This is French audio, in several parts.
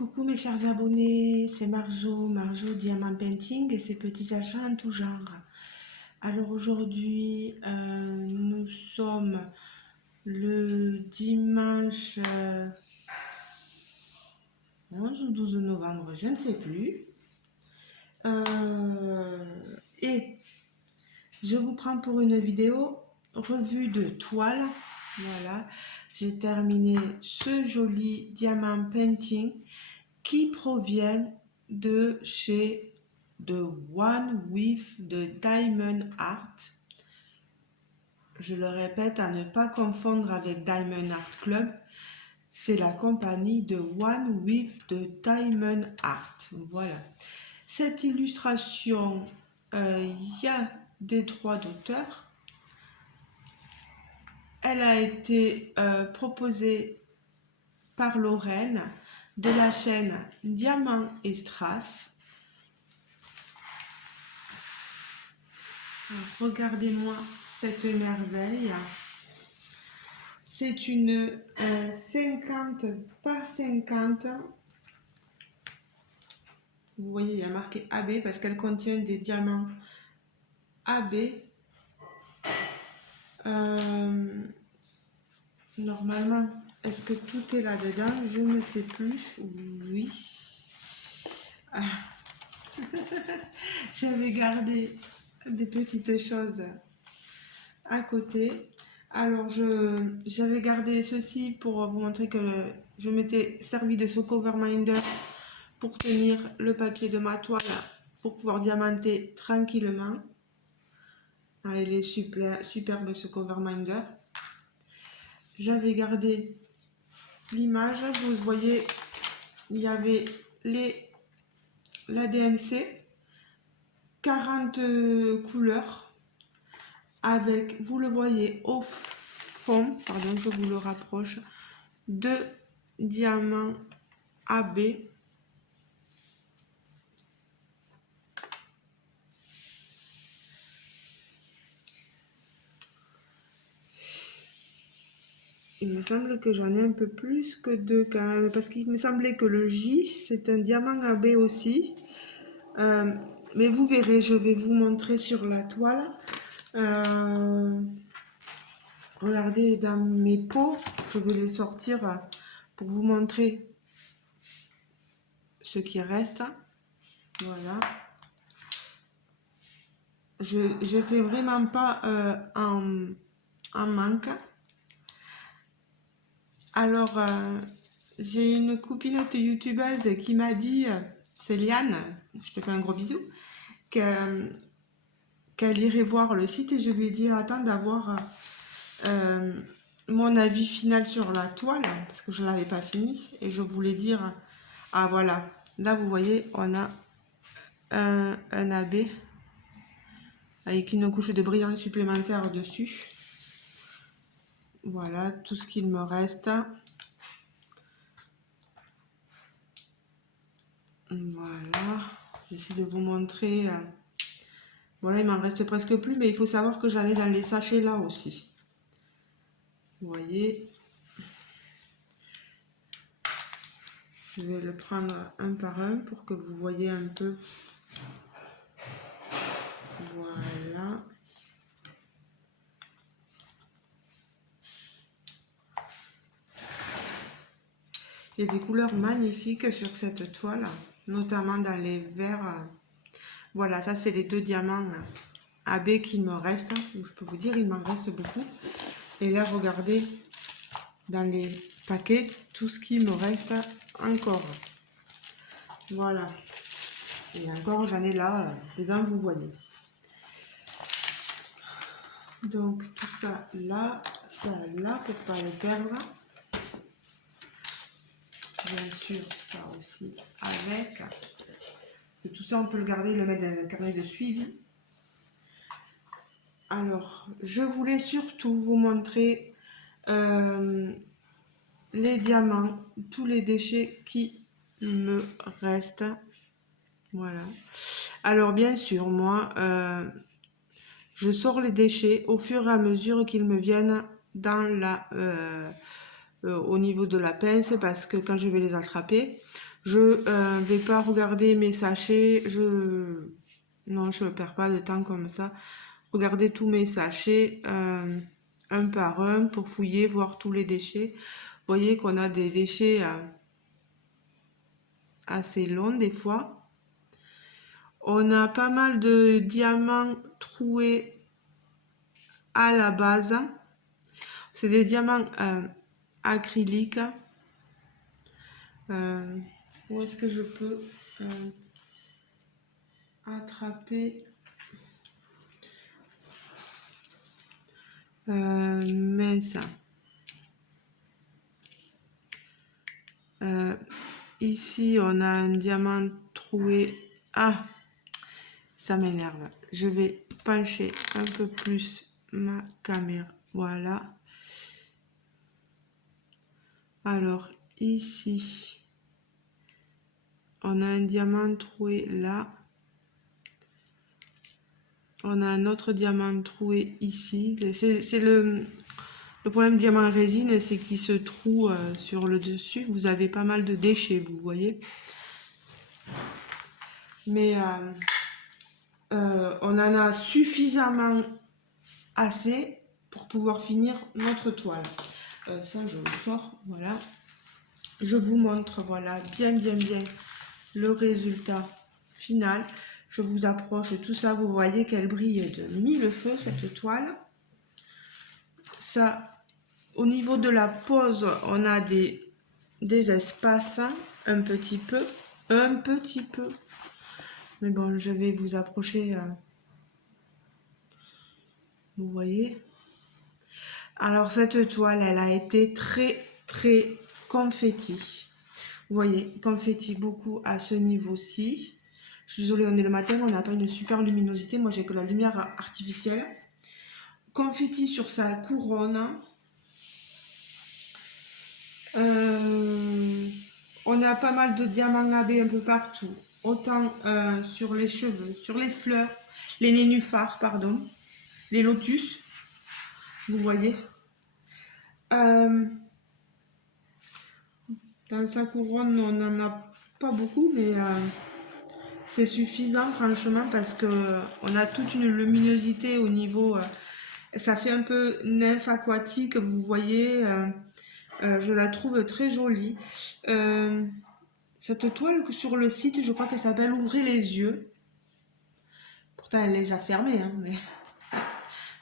Coucou mes chers abonnés, c'est Marjo Diamant Painting et ses petits achats en tout genre. Alors aujourd'hui, nous sommes le dimanche 11 ou 12 novembre, je ne sais plus. Et je vous prends pour une vidéo revue de toile. Voilà, j'ai terminé ce joli diamant painting qui proviennent de chez The One with the Diamond Art. Je le répète, à ne pas confondre avec Diamond Art Club. C'est la compagnie de One with the Diamond Art. Voilà. Cette illustration, y a des droits d'auteur. Elle a été proposée par Lorraine de la chaîne Diamant et Strass. Regardez-moi cette merveille. C'est une 50 par 50. Vous voyez, il y a marqué AB parce qu'elle contient des diamants AB. Normalement, est-ce que tout est là-dedans? Je ne sais plus. Oui. Ah. J'avais gardé des petites choses à côté. Alors, j'avais gardé ceci pour vous montrer que je m'étais servi de ce cover minder pour tenir le papier de ma toile pour pouvoir diamanter tranquillement. Ah, il est superbe ce cover minder. J'avais gardé l'image, vous voyez, il y avait la DMC, 40 couleurs, avec, vous le voyez au fond, pardon, je vous le rapproche, 2 diamants AB. Il me semble que j'en ai un peu plus que 2 quand même, parce qu'il me semblait que le J, c'est un diamant AB aussi. Mais vous verrez, je vais vous montrer sur la toile. Regardez dans mes pots, je vais les sortir pour vous montrer ce qui reste. Voilà. Je n'étais vraiment pas en manque. Alors, j'ai une copinette youtubeuse qui m'a dit, c'est Liane, je te fais un gros bisou, qu'elle irait voir le site et je lui ai dit, attends d'avoir mon avis final sur la toile, parce que je ne l'avais pas fini, et je voulais dire, ah voilà, là vous voyez, on a un AB avec une couche de brillant supplémentaire dessus. Voilà tout ce qu'il me reste. Voilà, j'essaie de vous montrer. Voilà, il m'en reste presque plus, mais il faut savoir que j'en ai dans les sachets là aussi. Vous voyez, je vais le prendre un par un pour que vous voyez un peu. Voilà. Il y a des couleurs magnifiques sur cette toile, notamment dans les verts. Voilà, ça c'est les 2 diamants AB qui me restent. Je peux vous dire, il m'en reste beaucoup. Et là, regardez dans les paquets tout ce qui me reste encore. Voilà. Et encore, j'en ai là, dedans, vous voyez. Donc, tout ça là, pour pas le perdre. Bien sûr, ça aussi avec. Et tout ça, on peut le garder, le mettre dans un carnet de suivi. Alors, je voulais surtout vous montrer les diamants, tous les déchets qui me restent. Voilà. Alors, bien sûr, moi, je sors les déchets au fur et à mesure qu'ils me viennent dans la, au niveau de la pince, parce que quand je vais les attraper, Je vais pas regarder mes sachets. Non, je perds pas de temps comme ça. Regardez tous mes sachets un par un pour fouiller, voir tous les déchets. Vous voyez qu'on a des déchets assez longs des fois. On a pas mal de diamants troués à la base. C'est des diamants acryliques. Où est-ce que je peux attraper mince. Ici, on a un diamant troué. Ah, ça m'énerve. Je vais pencher un peu plus ma caméra. Voilà. Alors, ici, on a un diamant troué là. On a un autre diamant troué ici. C'est le problème du diamant résine, c'est qu'il se troue sur le dessus. Vous avez pas mal de déchets, vous voyez. Mais on en a suffisamment assez pour pouvoir finir notre toile. Ça, je le sors, voilà. Je vous montre, voilà, bien le résultat final. Je vous approche tout ça, vous voyez qu'elle brille de mille feux, cette toile. Ça, au niveau de la pose, on a des espaces, un petit peu. Mais bon, je vais vous approcher, vous voyez. Alors, cette toile, elle a été très confetti. Vous voyez, confetti beaucoup à ce niveau-ci. Je suis désolée, on est le matin, on n'a pas une super luminosité. Moi, j'ai que la lumière artificielle. Confetti sur sa couronne. On a pas mal de diamants AB un peu partout. Autant sur les cheveux, sur les fleurs, les nénuphars, pardon. Les lotus. Vous voyez. Dans sa couronne, on n'en a pas beaucoup, mais c'est suffisant franchement parce que on a toute une luminosité au niveau. Ça fait un peu nymphe aquatique, vous voyez. Je la trouve très jolie. Cette toile sur le site, je crois qu'elle s'appelle Ouvrez les yeux. Pourtant, elle les a fermés, hein, mais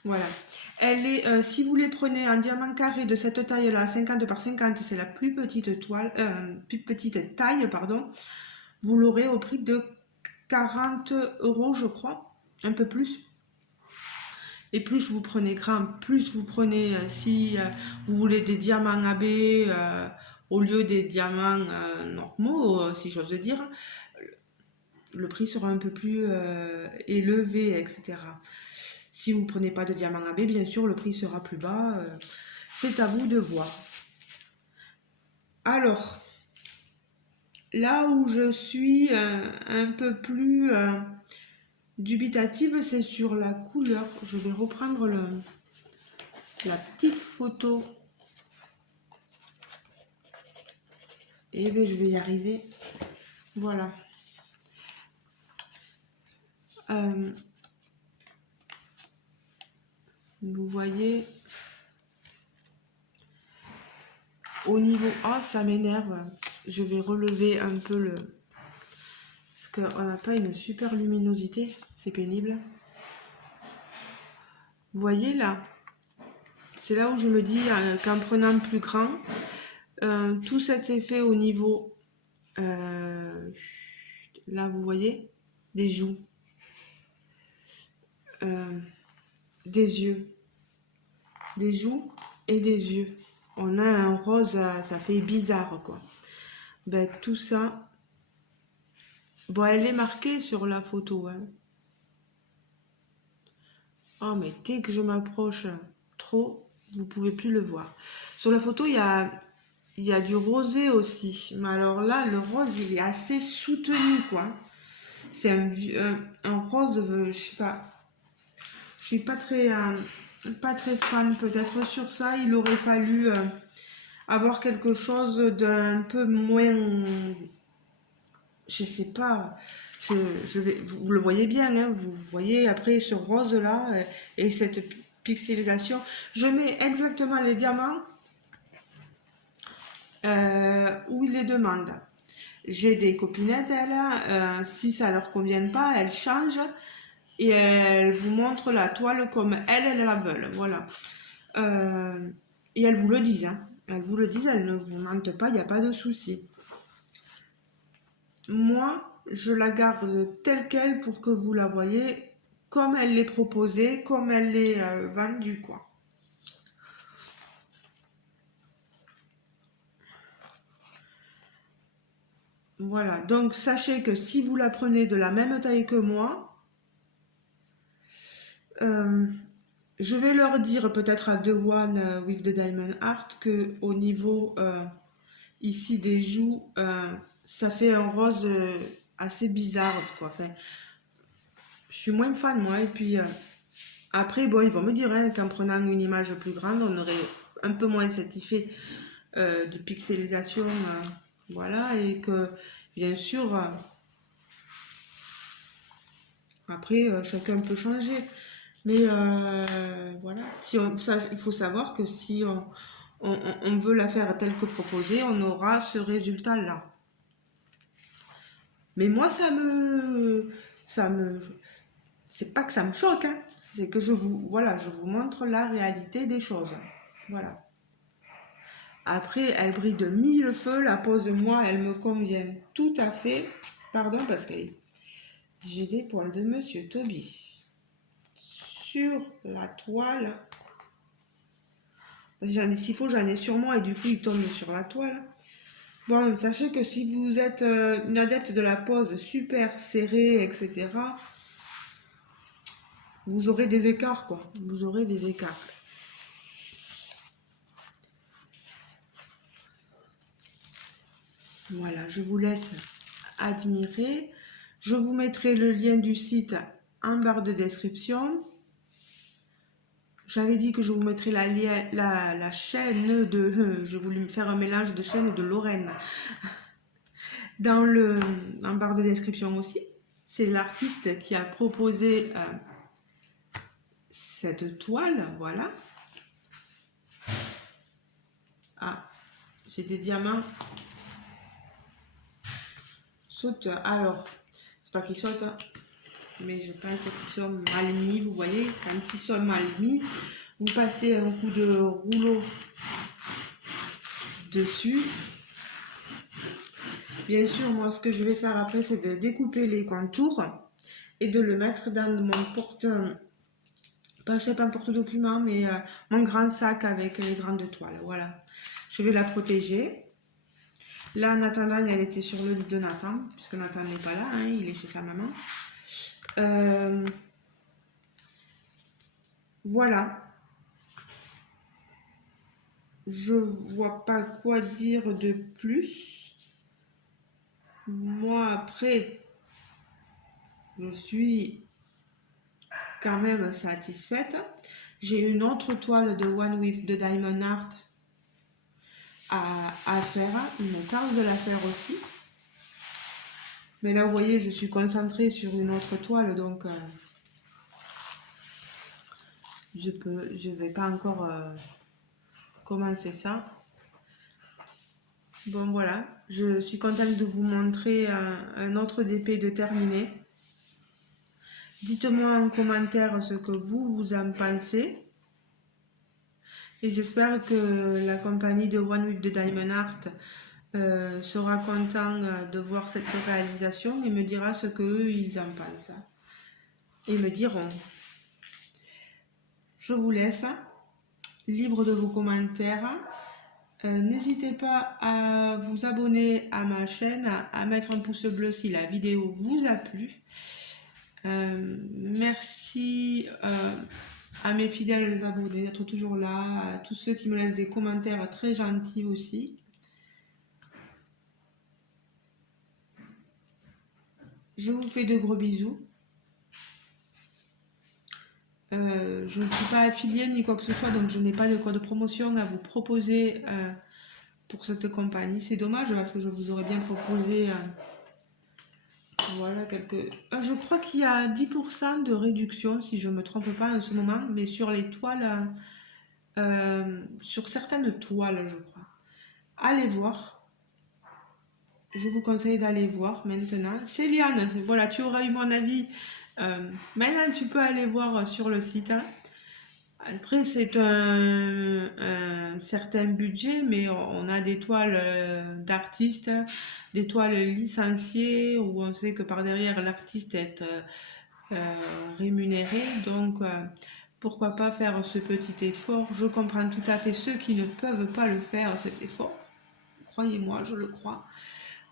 voilà. Elle est, si vous les prenez en diamant carré de cette taille-là, 50 par 50, c'est la plus petite toile, plus petite taille, pardon. Vous l'aurez au prix de 40 €, je crois, un peu plus. Et plus vous prenez grand, plus vous prenez, si vous voulez des diamants AB au lieu des diamants normaux, si j'ose dire, le prix sera un peu plus élevé, etc. Si vous ne prenez pas de diamant AB, bien sûr, le prix sera plus bas. C'est à vous de voir. Alors, là où je suis un peu plus dubitative, c'est sur la couleur. Je vais reprendre la petite photo. Et bien, je vais y arriver. Voilà. Vous voyez, au niveau... Ah, ça m'énerve. Je vais relever un peu le... Parce qu'on n'a pas une super luminosité. C'est pénible. Vous voyez là, c'est là où je me dis qu'en prenant plus grand, tout cet effet au niveau, là vous voyez, des joues, des yeux, des joues et des yeux. On a un rose, ça fait bizarre quoi. Ben tout ça, bon elle est marquée sur la photo, hein. Oh mais dès que je m'approche trop, vous pouvez plus le voir. Sur la photo, il y a du rosé aussi. Mais alors là, le rose, il est assez soutenu, quoi. C'est un rose, je sais pas. Je suis pas très fan peut-être sur ça. Il aurait fallu avoir quelque chose d'un peu moins je sais pas, vous le voyez bien, hein, vous voyez après ce rose là et cette pixelisation. Je mets exactement les diamants où ils les demandent. J'ai des copinettes, elles, si ça leur convient pas, elles changent et elles vous montrent la toile comme elles la veulent. Voilà. Euh, et elles vous le disent, hein. Elles vous le disent, elles ne vous mentent pas, il n'y a pas de souci. Moi, je la garde telle quelle pour que vous la voyez comme elle l'est proposée, comme elle est vendue, quoi. Voilà, donc sachez que si vous la prenez de la même taille que moi, euh, je vais leur dire peut-être à The One with the Diamond Heart que au niveau ici des joues, ça fait un rose assez bizarre, quoi. Enfin, je suis moins fan, moi, et puis après, bon, ils vont me dire hein, qu'en prenant une image plus grande, on aurait un peu moins cet effet de pixelisation, voilà, et que bien sûr, après, chacun peut changer. Mais voilà, si on, ça, il faut savoir que si on veut la faire telle que proposée, on aura ce résultat-là. Mais moi, c'est pas que ça me choque, hein, c'est que voilà, je vous montre la réalité des choses. Voilà. Après, elle brille de mille feux, la pose, moi, elle me convient tout à fait. Pardon, parce que j'ai des poils de Monsieur Toby sur la toile. S'il faut, j'en ai sur moi et du coup, il tombe sur la toile. Bon, sachez que si vous êtes une adepte de la pose super serrée, etc., vous aurez des écarts, quoi. Vous aurez des écarts. Voilà, je vous laisse admirer. Je vous mettrai le lien du site en barre de description. J'avais dit que je vous mettrais la chaîne de... J'ai voulu me faire un mélange de chaîne et de Lorraine. En barre de description aussi. C'est l'artiste qui a proposé cette toile, voilà. Ah, j'ai des diamants. Saute. Alors, c'est pas qu'ils sautent, hein, mais je pense qu'ils sont mal mis. Vous voyez, quand ils sont mal mis, vous passez un coup de rouleau dessus. Bien sûr, moi, ce que je vais faire après, c'est de découper les contours et de le mettre dans mon porte... pas un porte-document, mais mon grand sac avec les grandes toiles. Voilà. Je vais la protéger. Là, en attendant, elle était sur le lit de Nathan, puisque Nathan n'est pas là, hein, il est chez sa maman. Voilà. Je vois pas quoi dire de plus. Moi, après, je suis quand même satisfaite. J'ai une autre toile de One with the Diamond Art à faire. Il me tarde de la faire aussi. Mais là, vous voyez, je suis concentrée sur une autre toile, donc je vais pas encore commencer ça. Bon, voilà, je suis contente de vous montrer un autre DP de terminé. Dites-moi en commentaire ce que vous en pensez. Et j'espère que la compagnie de One with the Diamond Art sera content de voir cette réalisation et me dira ce qu'eux ils en pensent. Et me diront. Je vous laisse libre de vos commentaires. N'hésitez pas à vous abonner à ma chaîne, à mettre un pouce bleu si la vidéo vous a plu. Merci à mes fidèles abonnés d'être toujours là, à tous ceux qui me laissent des commentaires très gentils aussi. Je vous fais de gros bisous. Je ne suis pas affiliée ni quoi que ce soit, donc je n'ai pas de code de promotion à vous proposer pour cette compagnie. C'est dommage parce que je vous aurais bien proposé Voilà, quelques... je crois qu'il y a 10% de réduction, si je ne me trompe pas en ce moment, mais sur les toiles, sur certaines toiles, je crois. Allez voir. Je vous conseille d'aller voir maintenant. Céliane, voilà, tu auras eu mon avis. Maintenant, tu peux aller voir sur le site, hein. Après, c'est un certain budget, mais on a des toiles d'artistes, des toiles licenciées, où on sait que par derrière, l'artiste est rémunéré. Donc, pourquoi pas faire ce petit effort? Je comprends tout à fait ceux qui ne peuvent pas le faire, cet effort. Croyez-moi, je le crois.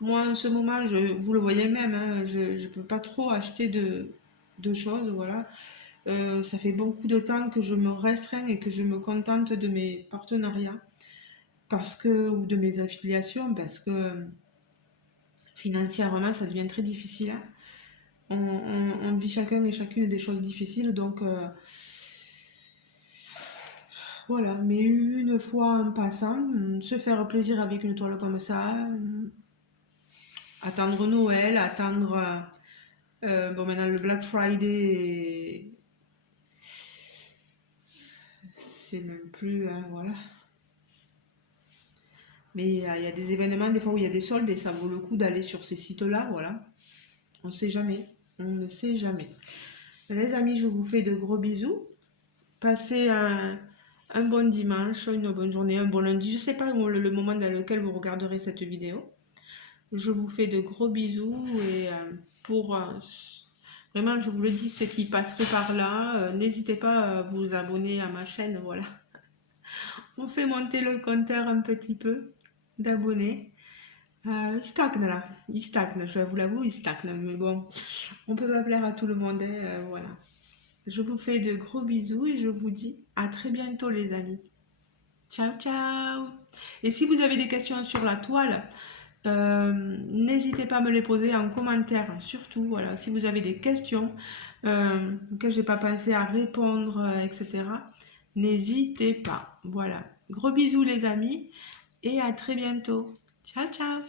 Moi, en ce moment, vous le voyez même, hein, je ne peux pas trop acheter de choses, voilà. Ça fait beaucoup de temps que je me restreins et que je me contente de mes partenariats ou de mes affiliations parce que financièrement, ça devient très difficile, hein. On vit chacun et chacune des choses difficiles, donc voilà. Mais une fois en passant, se faire plaisir avec une toile comme ça, attendre Noël, attendre bon, maintenant le Black Friday, c'est même plus, hein, voilà. Mais il y a des événements, des fois où il y a des soldes et ça vaut le coup d'aller sur ces sites-là, voilà. On ne sait jamais, on ne sait jamais. Les amis, je vous fais de gros bisous. Passez un bon dimanche, une bonne journée, un bon lundi. Je ne sais pas le moment dans lequel vous regarderez cette vidéo. Je vous fais de gros bisous et vraiment, je vous le dis, ceux qui passeraient par là, n'hésitez pas à vous abonner à ma chaîne, voilà. On fait monter le compteur un petit peu d'abonnés. Il stagne là, il stagne, je vous l'avoue, il stagne, mais bon, on peut pas plaire à tout le monde, hein, voilà. Je vous fais de gros bisous et je vous dis à très bientôt les amis. Ciao ciao. Et si vous avez des questions sur la toile, n'hésitez pas à me les poser en commentaire, surtout, voilà, si vous avez des questions que j'ai pas pensé à répondre, etc. N'hésitez pas, voilà. Gros bisous les amis et à très bientôt. Ciao ciao.